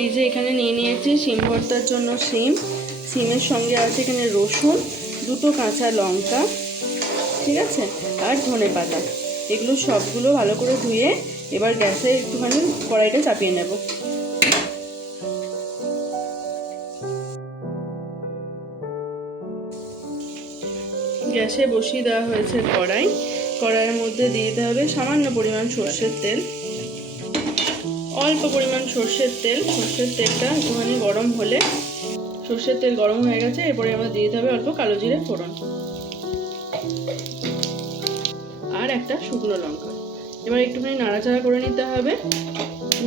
এই যে এখানে নিয়ে নিয়েছি শিম ভর্তার জন্য সিমের সঙ্গে আছে এখানে রসুন, 2টো কাঁচা লঙ্কা, ঠিক আছে, আর ধনেপাতা। এগুলো সবগুলো ভালো করে ধুয়ে এবার গ্যাসে একটুখানি কড়াইটা চাপিয়ে নেব। গ্যাসে বসিয়ে দেওয়া হয়েছে কড়াইয়ের মধ্যে দিয়ে দিতে হবে সামান্য পরিমাণ সর্ষের তেল, অল্প পরিমাণ সর্ষের তেলটা একটুখানি গরম হলে, সর্ষের তেল গরম হয়ে গেছে, এরপরে আমরা দিয়ে দিতে হবে অল্প কালো জিরে ফোড়ন আর একটা শুকনো লঙ্কা। এবার একটুখানি নাড়াচাড়া করে নিতে হবে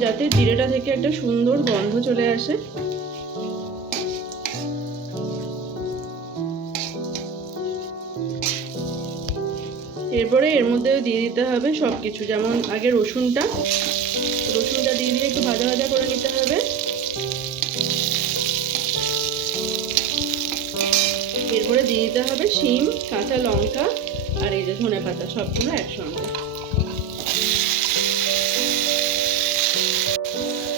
যাতে জিরেটা থেকে একটা সুন্দর গন্ধ চলে আসে। এরপরে এর মধ্যে দিয়ে দিতে হবে সবকিছু, যেমন আগে রসুনটা দিয়ে দিয়ে একটু ভাজা ভাজা করে নিতে হবে। এরপরে দিয়ে দিতে হবে শিম, কাঁচা লঙ্কা আর এই যে ধনেপাতা, সবগুলো একসঙ্গে।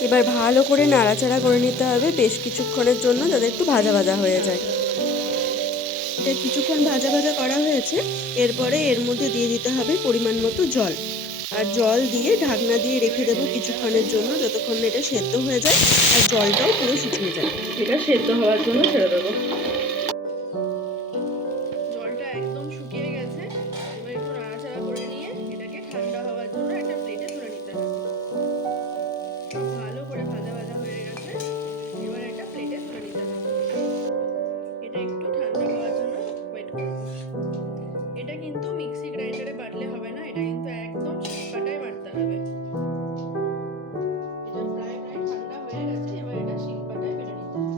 এবার ভালো করে নাড়াচাড়া করে নিতে হবে বেশ কিছুক্ষণের জন্য, যাতে একটু ভাজা ভাজা হয়ে যায়। এটা কিছুক্ষণ ভাজা ভাজা করা হয়েছে, এরপরে এর মধ্যে দিয়ে দিতে হবে পরিমাণ মতো জল, আর জল দিয়ে ঢাকনা দিয়ে রেখে দেবো কিছুক্ষণের জন্য, যতক্ষণ না এটা সেদ্ধ হয়ে যায় আর জলটাও পুরো শুকিয়ে যায়। এটা সেদ্ধ হওয়ার জন্য ছেড়ে দেবো। জলটা একদম শুকিয়ে গেছে, এবার একটু নাড়াচাড়া করে নিয়ে এটাকে ঠান্ডা হওয়ার জন্য একটা প্লেটে তুলে নিতে হবে। ভালো করে ভাজা ভাজা হয়ে গেছে, এবার একটা প্লেটে তুলে নিতে হবে। এটা একটু ঠান্ডা হওয়ার জন্য ওয়েট করব। এটা কিন্তু মিক্সি গ্রাইন্ডারে বাটলে হবে না, এটা কিন্তু একদম শিলপাটায় বাটতে হবে। এটা প্রায় ঠান্ডা হয়ে গেছে, এবার এটা শিলপাটায় বেটে নিতে হবে।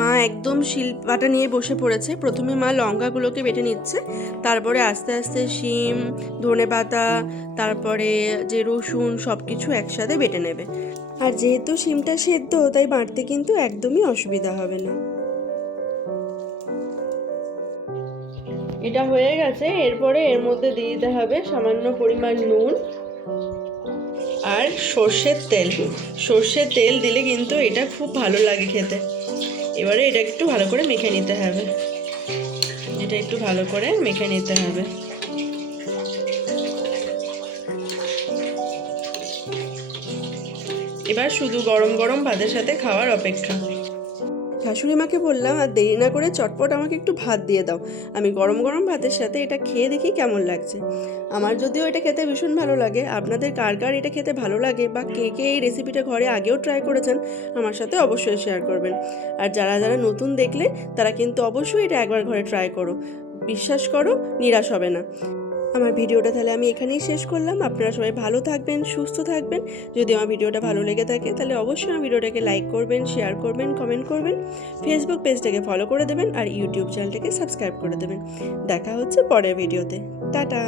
মা একদম শিলপাটা নিয়ে বসে পড়েছে। প্রথমে মা লঙ্কাগুলোকে বেটে নিচ্ছে, তারপরে আস্তে আস্তে শিম, ধনেপাতা, তারপরে যে রসুন সব কিছু একসাথে বেটে নেবে। আর যেহেতু শিমটা সেদ্ধ, তাই বাটতে কিন্তু একদমই অসুবিধা হবে না। এটা হয়ে গেছে, এরপরে এর মধ্যে দিয়ে দিতে হবে সামান্য পরিমাণ নুন আর সর্ষের তেল দিলে কিন্তু এটা খুব ভালো লাগে খেতে। এবারে এটা একটু ভালো করে মেখে নিতে হবে, এবার শুধু গরম গরম ভাতের সাথে খাওয়ার অপেক্ষা। শাশুড়ি মাকে বললাম আর দেরি না করে চটপট আমাকে একটু ভাত দিয়ে দাও, আমি গরম গরম ভাতের সাথে এটা খেয়ে দেখি কেমন লাগছে। আমার যদিও এটা খেতে ভীষণ ভালো লাগে, আপনাদের কার কার এটা খেতে ভালো লাগে বা কে কে এই রেসিপিটা ঘরে আগেও ট্রাই করেছেন আমার সাথে অবশ্যই শেয়ার করবেন। আর যারা যারা নতুন দেখলে তারা কিন্তু অবশ্যই এটা একবার ঘরে ট্রাই করো, বিশ্বাস করো নিরাশ হবে না। আমার ভিডিওটা তাহলে আমি এখানেই শেষ করলাম। আপনারা সবাই ভালো থাকবেন, সুস্থ থাকবেন। যদি আমার ভিডিওটা ভালো লেগে থাকে তাহলে অবশ্যই আমার ভিডিওটাকে লাইক করবেন, শেয়ার করবেন, কমেন্ট করবেন, ফেসবুক পেজটাকে ফলো করে দেবেন আর ইউটিউব চ্যানেলটাকে সাবস্ক্রাইব করে দেবেন। দেখা হচ্ছে পরের ভিডিওতে। টাটা।